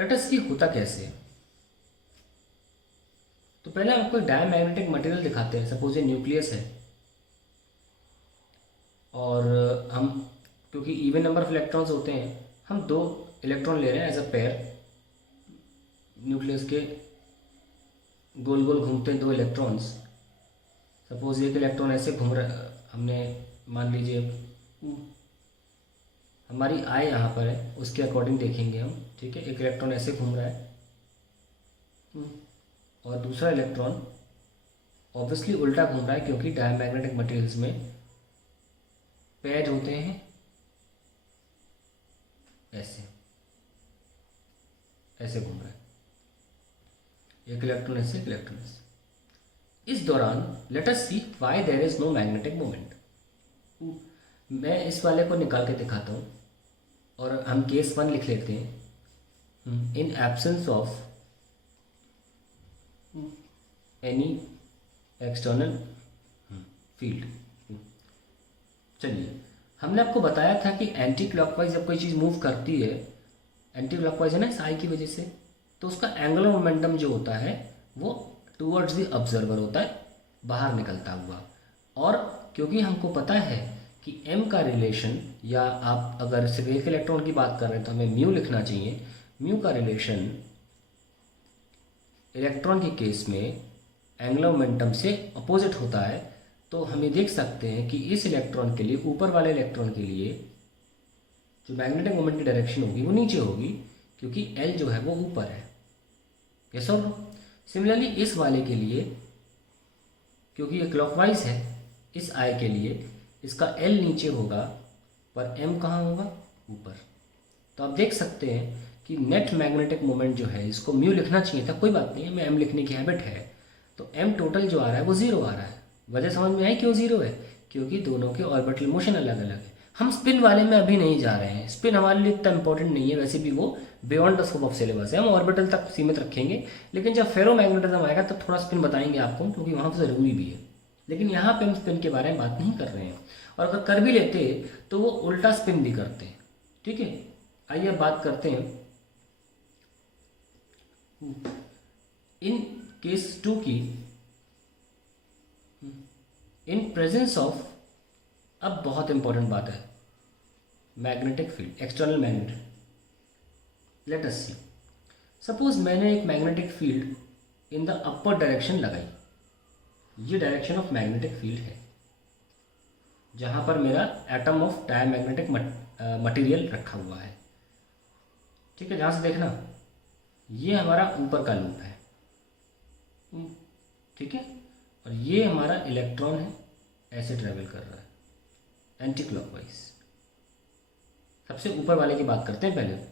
Late us सी होता कैसे है। तो पहले आपको एक डायमैग्नेटिक मटेरियल दिखाते हैं। सपोज ये न्यूक्लियस है और हम, क्योंकि इवन नंबर ऑफ इलेक्ट्रॉन्स होते हैं, हम दो इलेक्ट्रॉन ले रहे हैं एज अ पेयर। न्यूक्लियस के गोल गोल घूमते हैं दो इलेक्ट्रॉन्स। सपोज एक इलेक्ट्रॉन ऐसे घूम रहा, हमने मान लीजिए हमारी आई यहाँ पर है, उसके अकॉर्डिंग देखेंगे हम। ठीक है, एक इलेक्ट्रॉन ऐसे घूम रहा है और दूसरा इलेक्ट्रॉन ऑब्वियसली उल्टा घूम रहा है, क्योंकि डायमैग्नेटिक मटेरियल्स में पेयर होते हैं ऐसे, ऐसे घूम रहा है एक इलेक्ट्रॉन ऐसे, एक इलेक्ट्रॉन ऐसे। इस दौरान let us see why there is no magnetic moment. मैं इस वाले को निकाल के दिखाता हूँ और हम केस 1 लिख लेते हैं। In absence of any external field. चलिए, हमने आपको बताया था कि एंटी क्लॉकवाइज जब कोई चीज़ मूव करती है, एंटी क्लॉकवाइज है ना इस आई की वजह से, तो उसका एंगुलर मोमेंटम जो होता है वो टूवर्ड्स द ऑब्जर्वर होता है, बाहर निकलता हुआ। और क्योंकि हमको पता है कि एम का रिलेशन, या आप अगर सिर्फ एक इलेक्ट्रॉन की बात कर रहे हैं तो हमें म्यू लिखना चाहिए। म्यू का रिलेशन इलेक्ट्रॉन के केस में एंगुलर मोमेंटम से अपोजिट होता है। तो हमें देख सकते हैं कि इस इलेक्ट्रॉन के लिए, ऊपर वाले इलेक्ट्रॉन के लिए जो मैग्नेटिक मोमेंट की डायरेक्शन होगी वो नीचे होगी, क्योंकि एल जो है वो ऊपर है। यस और नो। सिमिलरली इस वाले के लिए, क्योंकि ये क्लॉकवाइज है, इस आई के लिए इसका एल नीचे होगा पर एम कहाँ होगा, ऊपर। तो आप देख सकते हैं कि नेट मैग्नेटिक मोमेंट जो है, इसको म्यू लिखना चाहिए था, कोई बात नहीं है, मैं एम लिखने की हैबिट है। तो एम टोटल जो आ रहा है वो ज़ीरो आ रहा है। वजह समझ में आई क्यों ज़ीरो है? क्योंकि दोनों के ऑर्बिटल मोशन अलग अलग है। हम स्पिन वाले में अभी नहीं जा रहे हैं, स्पिन हमारे लिए इतना इंपॉर्टेंट नहीं है, वैसे भी वो beyond the scope of syllabus है, हम ऑर्बिटल तक सीमित रखेंगे। लेकिन जब फेरो मैग्नेटिज्म आएगा तब थोड़ा स्पिन बताएंगे आपको, क्योंकि वहाँ पर ज़रूरी भी है। लेकिन यहाँ पे हम स्पिन के बारे में बात नहीं कर रहे हैं, और अगर कर भी लेते तो वो उल्टा स्पिन भी करते हैं। ठीक है, आइए अब बात करते हैं इन केस 2 की। इन प्रेजेंस ऑफ, अब बहुत इंपॉर्टेंट बात है, magnetic field, external magnet. Let us see, suppose मैंने एक magnetic field in the upper direction लगाई। ये डायरेक्शन ऑफ मैग्नेटिक फील्ड है, जहां पर मेरा एटम ऑफ डायमैग्नेटिक मटेरियल रखा हुआ है। ठीक है, जहां से देखना, ये हमारा ऊपर का लूप है। ठीक है, और ये हमारा इलेक्ट्रॉन है, ऐसे ट्रेवल कर रहा है एंटी क्लॉकवाइज। सबसे ऊपर वाले की बात करते हैं पहले।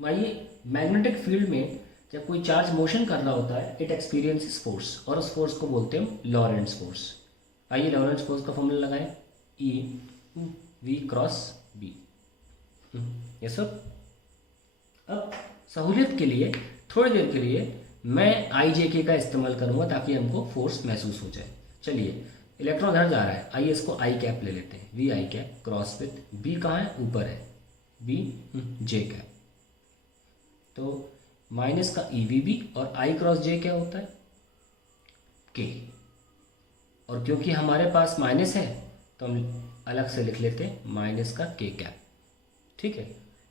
आइए, मैग्नेटिक फील्ड में जब कोई चार्ज मोशन कर रहा होता है, इट एक्सपीरियंसेस फोर्स, और उस फोर्स को बोलते हैं लॉरेंट्ज फोर्स। आइए लॉरेंट्ज फोर्स का फॉर्मूला लगाएं, e v cross B. Yes sir. अब सहूलियत के लिए थोड़ी देर के लिए मैं आई जे के का इस्तेमाल करूंगा, ताकि हमको फोर्स महसूस हो जाए। चलिए, इलेक्ट्रॉन इधर जा रहा है, आइए इसको आई कैप ले लेते हैं, v i cap cross with B, कहाँ है, ऊपर है, बी जे कैप। तो माइनस का ई वी बी, और आई क्रॉस जे क्या होता है, के। और क्योंकि हमारे पास माइनस है तो हम अलग से लिख लेते हैं माइनस का के कैप। ठीक है,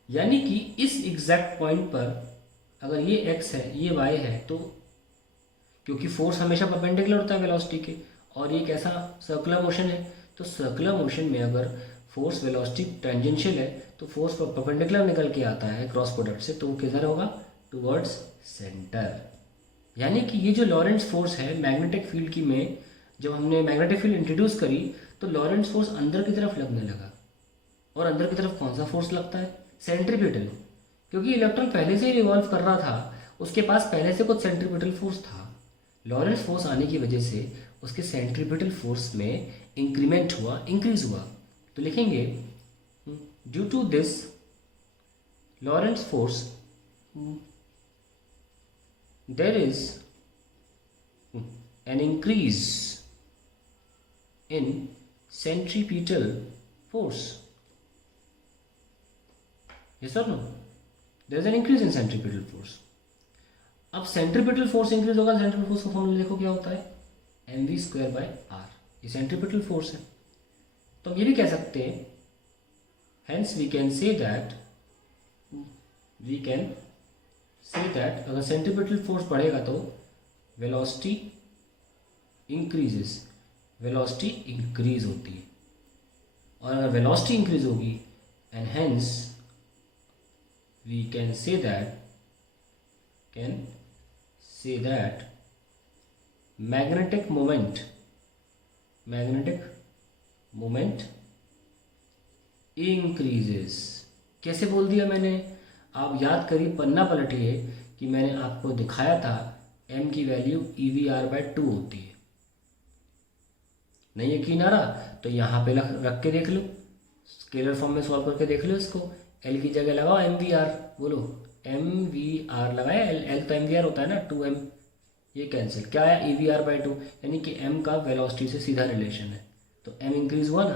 यानी कि इस एग्जैक्ट पॉइंट पर अगर ये x है, ये y है, तो क्योंकि फोर्स हमेशा परपेंडिकुलर होता है वेलोसिटी के, और ये कैसा सर्कुलर मोशन है, तो सर्कुलर मोशन में अगर फोर्स वेलोसिटी टेंजेंशियल है तो फोर्स परपेंडिकुलर निकल के आता है क्रॉस प्रोडक्ट से, तो वो किधर होगा, टुवर्ड्स सेंटर। यानी कि ये जो लॉरेंट्ज फोर्स है मैग्नेटिक फील्ड की, में जब हमने मैग्नेटिक फील्ड इंट्रोड्यूस करी तो लॉरेंट्ज फोर्स अंदर की तरफ लगने लगा। और अंदर की तरफ कौन सा फोर्स लगता है, सेंट्रीपिटल। क्योंकि इलेक्ट्रॉन पहले से ही रिवॉल्व कर रहा था, उसके पास पहले से कुछ सेंट्रीपिटल फोर्स था। लॉरेंट्ज फोर्स आने की वजह से उसके सेंट्रीपिटल फोर्स में इंक्रीमेंट हुआ, इंक्रीज हुआ। तो लिखेंगे due to this Lorentz force there is an increase in centripetal force. Yes और no? There is an increase in centripetal force. अब सेंट्रीपिटल फोर्स इंक्रीज होगा, सेंट्रीपिटल फोर्स का फॉर्मूला देखो क्या होता है, mv²/r, ये सेंट्रीपिटल फोर्स है। तो हम ये भी कह सकते हैं, hence we can say that अगर सेंट्रीपिटल फोर्स बढ़ेगा तो वेलोसिटी इंक्रीज होती है, और अगर वेलोसिटी इंक्रीज होगी and hence we can say that magnetic moment increases. कैसे बोल दिया मैंने, आप याद करिए, पन्ना पलटिए कि मैंने आपको दिखाया था m की वैल्यू EVR/2 होती है। नहीं यकीन आ रहा तो यहाँ पे रख के देख लो, स्केलर फॉर्म में सॉल्व करके देख लो इसको। l की जगह लगाओ mvr, बोलो mvr लगाया, l तो mvr होता है ना, 2m, ये कैंसिल, क्या आया EVR/2, यानी कि m का वेलोसिटी से सीधा रिलेशन है, तो m इंक्रीज हुआ ना,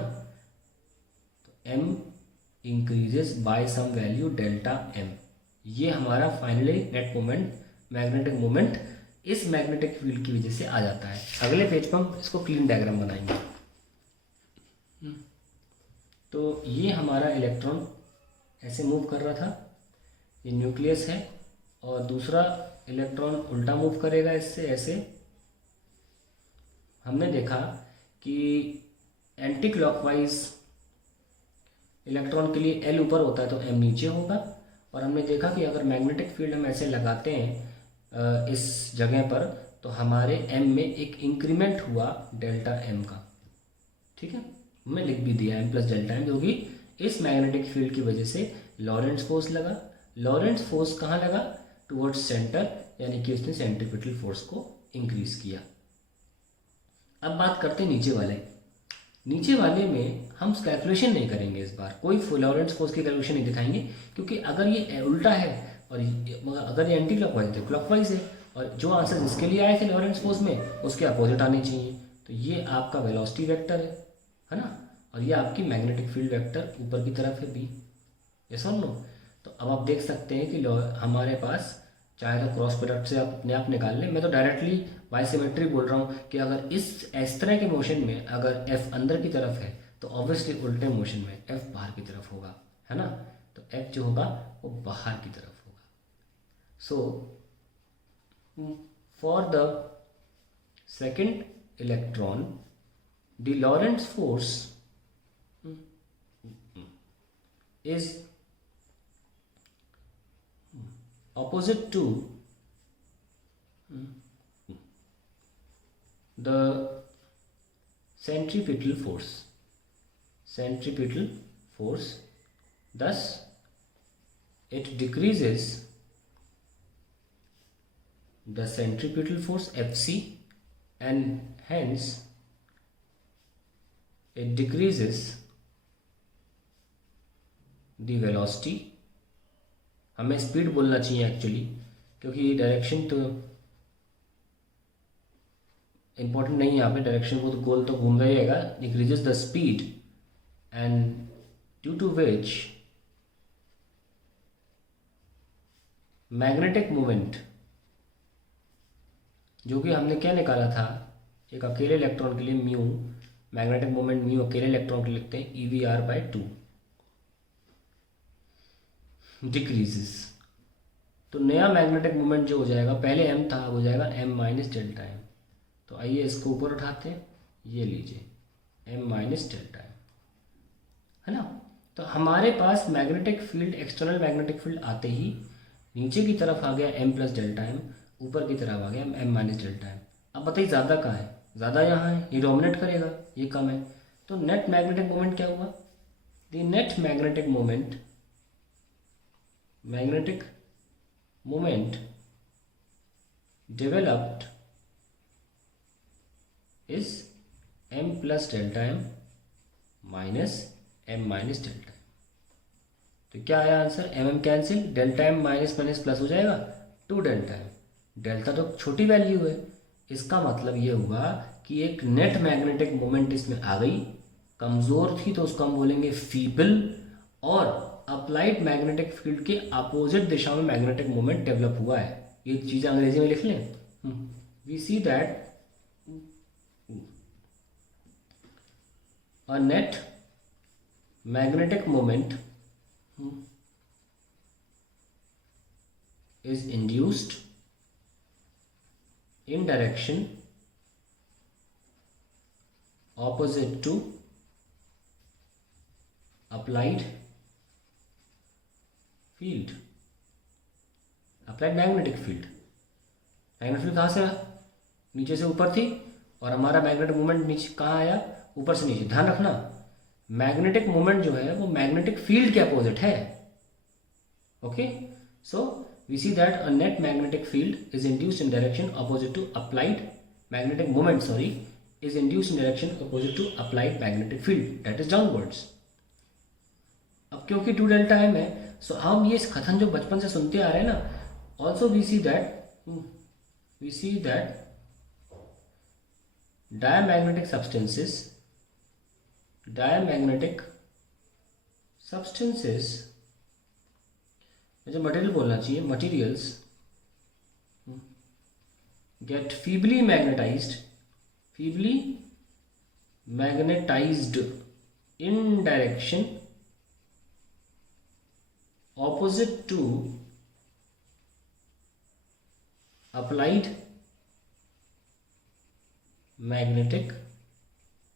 तो m increases by some value delta m। ये हमारा finally net moment, magnetic moment इस मैग्नेटिक फील्ड की वजह से आ जाता है। अगले पेज पर हम इसको क्लीन डायग्राम बनाएंगे। तो ये हमारा इलेक्ट्रॉन ऐसे मूव कर रहा था, ये न्यूक्लियस है, और दूसरा इलेक्ट्रॉन उल्टा मूव करेगा इससे, ऐसे। हमने देखा कि एंटी क्लॉकवाइज इलेक्ट्रॉन के लिए L ऊपर होता है तो M नीचे होगा, और हमने देखा कि अगर मैग्नेटिक फील्ड हम ऐसे लगाते हैं इस जगह पर, तो हमारे M में एक इंक्रीमेंट हुआ डेल्टा M का, ठीक है, हमने लिख भी दिया m+Δm, जो कि इस मैग्नेटिक फील्ड की वजह से लॉरेंट्ज फोर्स लगा। लॉरेंट्ज फोर्स कहाँ लगा, टुवर्ड्स सेंटर, यानी कि उसने सेंट्रीपिटल फोर्स को इंक्रीज किया। अब बात करते हैं नीचे वाले में हम कैलकुलेशन नहीं करेंगे इस बार, कोई लॉरेंट्ज फोर्स की कैलकुलेशन नहीं दिखाएंगे, क्योंकि अगर ये उल्टा है और अगर ये एंटी क्लॉकवाइज है, क्लॉकवाइज है, और जो आंसर जिसके लिए आए थे लॉरेंट्ज फोर्स में उसके अपोजिट आने चाहिए, तो ये आपका वेलोसिटी वेक्टर है ना, और ये आपकी मैग्नेटिक फील्ड वेक्टर ऊपर की तरफ है B, यस और नो। तो अब आप देख सकते हैं कि हमारे पास चाहे तो क्रॉस प्रोडक्ट से आप अपने आप निकाल लें, मैं तो डायरेक्टली बाइसिमेट्री बोल रहा हूँ कि अगर इस तरह के मोशन में अगर F अंदर की तरफ है तो ऑब्वियसली उल्टे मोशन में F बाहर की तरफ होगा, है ना, तो F जो होगा वो बाहर की तरफ होगा। So for the second electron the Lorentz force is opposite to the centripetal force, thus it decreases the centripetal force Fc, and hence it decreases the velocity. हमें स्पीड बोलना चाहिए एक्चुअली, क्योंकि डायरेक्शन तो इम्पोर्टेंट नहीं है यहाँ पे, direction वो तो गोल तो घूमता ही रहेगा। Increases the speed and due to which magnetic moment, जो कि हमने क्या निकाला था, एक अकेले इलेक्ट्रॉन के लिए म्यू, मैग्नेटिक मोमेंट म्यू अकेले इलेक्ट्रॉन के लिए लिखते हैं EVR/2, डिक्रीजेस। तो नया मैग्नेटिक मोमेंट जो हो जाएगा, पहले m था, हो जाएगा m-Δm। तो आइए इसको ऊपर उठाते हैं, ये लीजिए m-Δm, है ना। तो हमारे पास magnetic field, external magnetic field आते ही नीचे की तरफ आ गया m+Δm, ऊपर की तरफ आ गया m-Δm। अब बताइए ज़्यादा कहाँ है, ज़्यादा यहाँ है, ये डोमिनेट करेगा, ये कम है, तो नेट मैग्नेटिक मोमेंट क्या हुआ, the net magnetic moment developed is m+Δm minus m-Δm। तो क्या आया answer, mm cancel, Δm minus minus plus हो जाएगा 2Δm। डेल्टा तो छोटी वैल्यू है, इसका मतलब ये हुआ कि एक नेट मैग्नेटिक मोमेंट इसमें आ गई, कमज़ोर थी तो उसको हम बोलेंगे फीबल, और अप्लाइड मैग्नेटिक फील्ड के अपोजिट दिशा में मैग्नेटिक मोमेंट डेवलप हुआ है। ये चीज़ अंग्रेजी में लिख लें। We see that a net magnetic moment is induced in direction opposite to applied field, applied magnetic field। Magnetic field कहाँ से आया? नीचे से ऊपर थी और हमारा मैग्नेटिक मोमेंट नीचे कहाँ आया? ऊपर से नीचे। ध्यान रखना, मैग्नेटिक मोमेंट जो है वो मैग्नेटिक फील्ड के अपोजिट है। Okay, so we see that a net magnetic field is induced in direction opposite to applied magnetic moment is induced in direction opposite to applied magnetic field that is downwards. अब क्योंकि 2 delta M है, सो हम ये कथन जो बचपन से सुनते आ रहे हैं ना, also we see that diamagnetic substances, मुझे मटेरियल बोलना चाहिए, materials get feebly magnetized in direction opposite to applied magnetic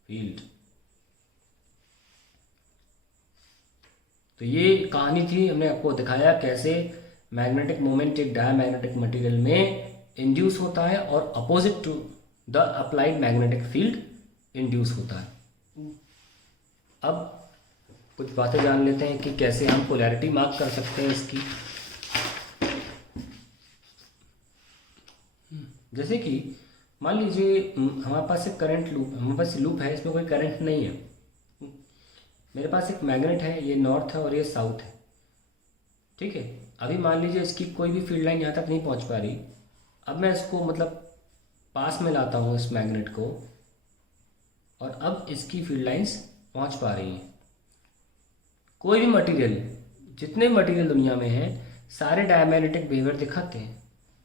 field. तो ये कहानी थी, हमने आपको दिखाया कैसे मैग्नेटिक मोमेंट एक डायमैग्नेटिक मटेरियल में इंड्यूस होता है और opposite to the applied magnetic field induce होता है। अब कुछ बातें जान लेते हैं कि कैसे हम पोलैरिटी मार्क कर सकते हैं इसकी। जैसे कि मान लीजिए हमारे पास एक करंट लूप, हमारे पास लूप है, इसमें कोई करंट नहीं है। मेरे पास एक मैग्नेट है, ये नॉर्थ है और ये साउथ है। ठीक है, अभी मान लीजिए इसकी कोई भी फील्ड लाइन यहाँ तक नहीं पहुँच पा रही। अब मैं इसको मतलब पास में लाता हूँ इस मैग्नेट को, और अब इसकी फील्ड लाइंस पहुँच पा रही हैं। कोई भी मटेरियल, जितने मटेरियल दुनिया में हैं, सारे डायमैग्नेटिक बिहेवियर दिखाते हैं।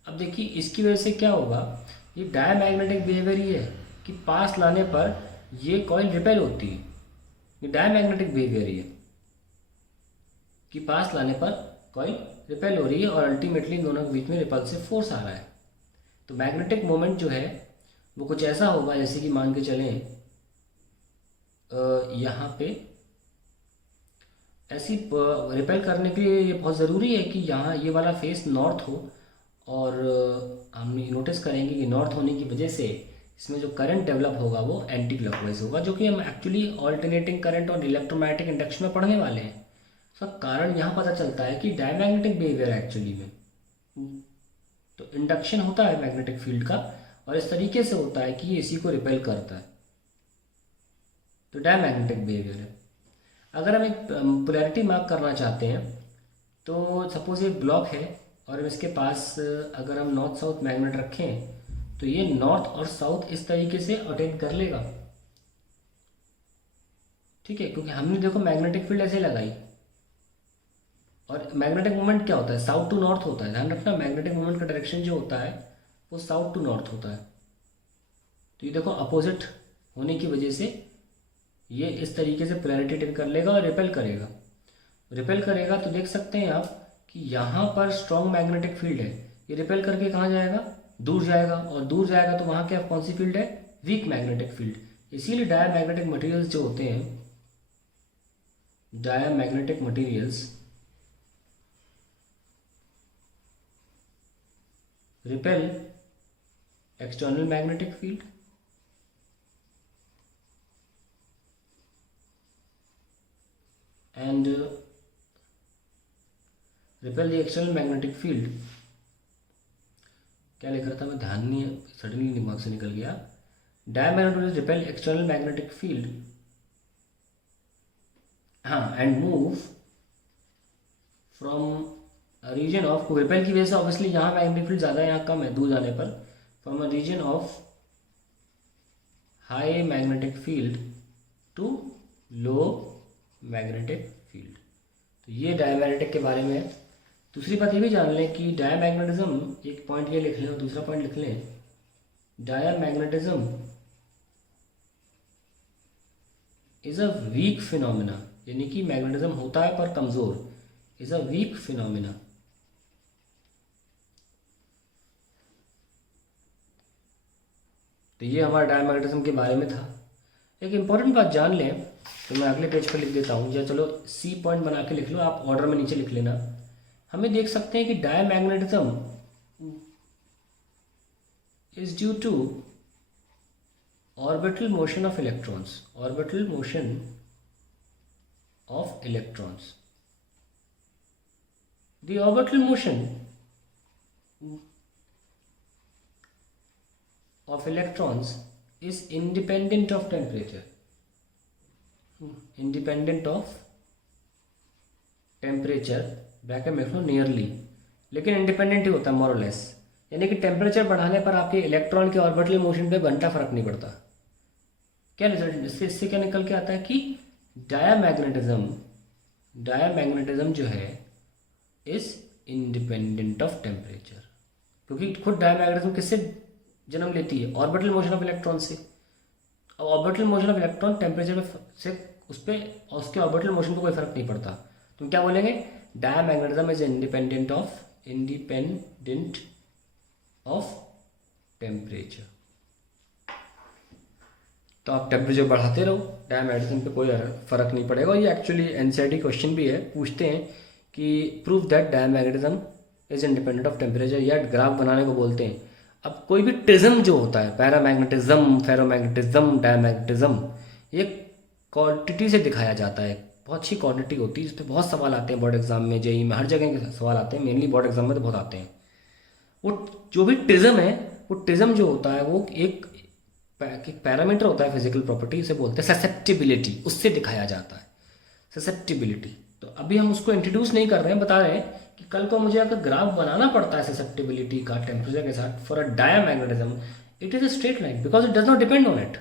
अब देखिए इसकी वजह से क्या होगा, ये डायमैग्नेटिक बिहेवियर ही है कि पास लाने पर ये कॉइल रिपेल होती है। ये डायमैग्नेटिक बिहेवियर ही है कि पास लाने पर कॉइल रिपेल हो रही है और अल्टीमेटली दोनों के बीच में रिपल्सिव फोर्स आ रहा है। तो मैग्नेटिक मोमेंट जो है वो कुछ ऐसा होगा, जैसे कि मान के चलें यहाँ पे ऐसी रिपेल करने के लिए ये बहुत ज़रूरी है कि यहाँ ये वाला फेस नॉर्थ हो, और हम नोटिस करेंगे कि नॉर्थ होने की वजह से इसमें जो करंट डेवलप होगा वो एंटी क्लॉकवाइज होगा, जो कि हम एक्चुअली ऑल्टरनेटिंग करंट और इलेक्ट्रोमैग्नेटिक इंडक्शन में पढ़ने वाले हैं। तो कारण यहाँ पता चलता है कि डायमैग्नेटिक बिहेवियर है एक्चुअली में। तो इंडक्शन होता है मैग्नेटिक फील्ड का, और इस तरीके से होता है कि ये इसी को रिपेल करता है। तो डायमैग्नेटिक बिहेवियर है। अगर हम एक पोलैरिटी मार्क करना चाहते हैं, तो सपोज एक ब्लॉक है और इसके पास अगर हम नॉर्थ साउथ मैग्नेट रखें तो ये नॉर्थ और साउथ इस तरीके से अटेन कर लेगा। ठीक है, क्योंकि हमने देखो मैग्नेटिक फील्ड ऐसे लगाई, और मैग्नेटिक मोमेंट क्या होता है, साउथ टू नॉर्थ होता है। ध्यान रखना, मैग्नेटिक मोमेंट का डायरेक्शन जो होता है वो साउथ टू नॉर्थ होता है। तो ये देखो अपोजिट होने की वजह से ये इस तरीके से पोलैरिटी अटेन कर लेगा और रिपेल करेगा। रिपेल करेगा तो देख सकते हैं आप कि यहाँ पर स्ट्रॉन्ग मैग्नेटिक फील्ड है, ये रिपेल करके कहाँ जाएगा, दूर जाएगा, और दूर जाएगा तो वहाँ क्या कौन सी फील्ड है, वीक मैग्नेटिक फील्ड। इसीलिए डायमैग्नेटिक मटेरियल्स जो होते हैं, diamagnetic materials repel external magnetic field and repel the external magnetic field। क्या लिख रहा था मैं, ध्यान नहीं है, सडनली दिमाग से निकल गया। Diamagnetic repel external magnetic field, हाँ, and move from region of, repel की वजह से ऑब्वियसली यहाँ मैग्नेटिक फील्ड ज़्यादा है, यहाँ कम है दूर जाने पर, from a region of high magnetic field to low magnetic field. तो ये डायमैग्नेटिक के बारे में है। दूसरी बात ये भी जान लें कि डायमैग्नेटिज्म, एक पॉइंट ये लिख लें और दूसरा पॉइंट लिख लें, diamagnetism is a weak phenomena, यानी कि मैग्नेटिज्म होता है पर कमज़ोर, इज अ वीक फिनोमिना। तो ये हमारा डायमैग्नेटिज्म के बारे में था। एक इम्पॉर्टेंट बात जान लें, तो मैं अगले पेज पर लिख देता हूँ, या चलो सी पॉइंट बना के लिख लो, आप ऑर्डर में नीचे लिख लेना। हमें देख सकते हैं कि diamagnetism is due to orbital motion of electrons, orbital motion of electrons. The orbital motion of electrons is independent of temperature, independent of temperature, bracket में लिखो नियरली, लेकिन इंडिपेंडेंट ही होता है मोर और लेस, यानी कि टेम्परेचर बढ़ाने पर आपके इलेक्ट्रॉन के ऑर्बिटल मोशन पे घंटा फर्क नहीं पड़ता। क्या रिजल्ट इससे क्या निकल के आता है कि डायमैग्नेटिज्म जो है इज इंडिपेंडेंट ऑफ टेम्परेचर, क्योंकि खुद डायमैग्नेटिज्म किससे जन्म लेती है? ऑर्बिटल मोशन ऑफ इलेक्ट्रॉन से। अब orbital motion of electron temperature से उस पर उसके ऑर्बिटल मोशन को कोई फर्क नहीं पड़ता। तो क्या बोलेंगे? Diamagnetism is independent of temperature. तो आप टेम्परेचर बढ़ाते रहो, डायमैग्नेटिज्म पे कोई फर्क नहीं पड़ेगा। ये एक्चुअली एनसीईआरटी क्वेश्चन भी है, पूछते हैं कि prove that diamagnetism is independent of temperature, या ग्राफ बनाने को बोलते हैं। अब कोई भी टिज्म जो होता है, पैरामैग्नेटिज्म, फेरोमैग्नेटिज्म, डायमैग्नेटिज्म, ये क्वांटिटी से दिखाया जाता है। बहुत अच्छी क्वांटिटी होती है, इस पर बहुत सवाल आते हैं बोर्ड एग्जाम में, जेईई में, हर जगह के सवाल आते हैं, मेनली बोर्ड एग्जाम में तो बहुत आते हैं। वो जो भी टिज्म है, वो टिज्म जो होता है वो एक पैरामीटर होता है फिजिकल प्रॉपर्टी, उसे बोलते हैं ससेप्टिबिलिटी, उससे दिखाया जाता है ससेप्टिबिलिटी। तो अभी हम उसको इंट्रोड्यूस नहीं कर रहे हैं, बता रहे हैं कि कल को मुझे अगर ग्राफ बनाना पड़ता है ससेप्टिबिलिटी का टेम्परेचर के साथ for a diamagnetism, it is a straight line because it does not depend on it.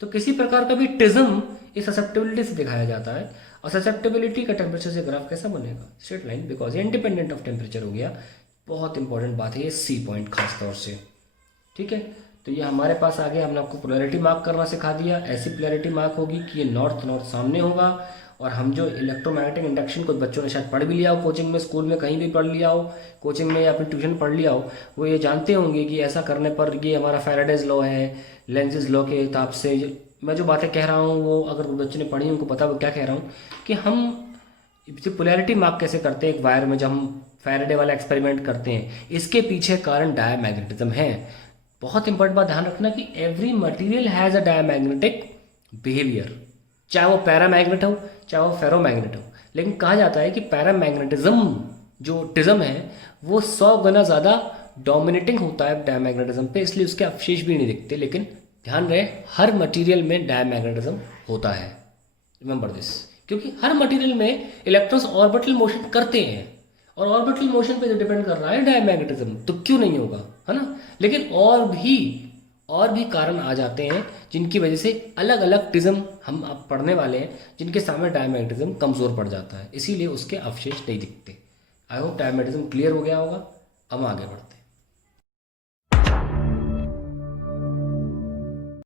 तो किसी प्रकार का भी टिज्म इस ससेप्टिबिलिटी से दिखाया जाता है, और ससेप्टिबिलिटी का टेम्परेचर से ग्राफ कैसा बनेगा? स्ट्रेट लाइन, बिकॉज ये इंडिपेंडेंट ऑफ टेम्परेचर हो गया। बहुत इंपॉर्टेंट बात है ये सी पॉइंट खास तौर से, ठीक है। तो ये हमारे पास आ गया, हमने आपको पोलैरिटी मार्क करना सिखा दिया। ऐसी पोलैरिटी मार्क होगी कि ये नॉर्थ नॉर्थ सामने होगा, और हम जो इलेक्ट्रोमैग्नेटिक इंडक्शन कुछ बच्चों ने शायद पढ़ भी लिया हो कोचिंग में, स्कूल में कहीं भी पढ़ लिया हो, कोचिंग में या फिर ट्यूशन पढ़ लिया हो, वो ये जानते होंगे कि ऐसा करने पर ये हमारा फैराडेज लॉ है, लेंज़ेस लॉ के हिसाब से। मैं जो बातें कह रहा हूँ वो अगर बच्चों ने पढ़ी उनको पता वो क्या कह रहा हूँ, कि हम पोलैरिटी मार्क कैसे करते हैं एक वायर में, जब हम फैराडे वाला एक्सपेरिमेंट करते हैं, इसके पीछे कारण डायमैग्नेटिज्म है। बहुत इंपॉर्टेंट बात ध्यान रखना कि every material has a diamagnetic behaviour, चाहे वो पैरामैग्नेट हो चाहे वो फेरोमैग्नेट हो। लेकिन कहा जाता है कि पैरामैग्नेटिज्म जो टिज्म है वो 100 गुना ज़्यादा डोमिनेटिंग होता है डायमैग्नेटिज्म पे, इसलिए उसके अवशेष भी नहीं दिखते। लेकिन ध्यान रहे हर मटेरियल में डायमैग्नेटिज्म होता है, रिमेंबर दिस, क्योंकि हर मटेरियल में इलेक्ट्रॉन्स ऑर्बिटल मोशन करते हैं, और ऑर्बिटल मोशन पे जो डिपेंड कर रहा है डायमैग्नेटिज्म, तो क्यों नहीं होगा, है ना। लेकिन और भी कारण आ जाते हैं जिनकी वजह से अलग अलग टिज्म हम अब पढ़ने वाले हैं, जिनके सामने डायमैग्नेटिज्म कमज़ोर पड़ जाता है, इसीलिए उसके अवशेष नहीं दिखते। आई होप डायमैग्नेटिज्म क्लियर हो गया होगा। अब आगे बढ़ते हैं।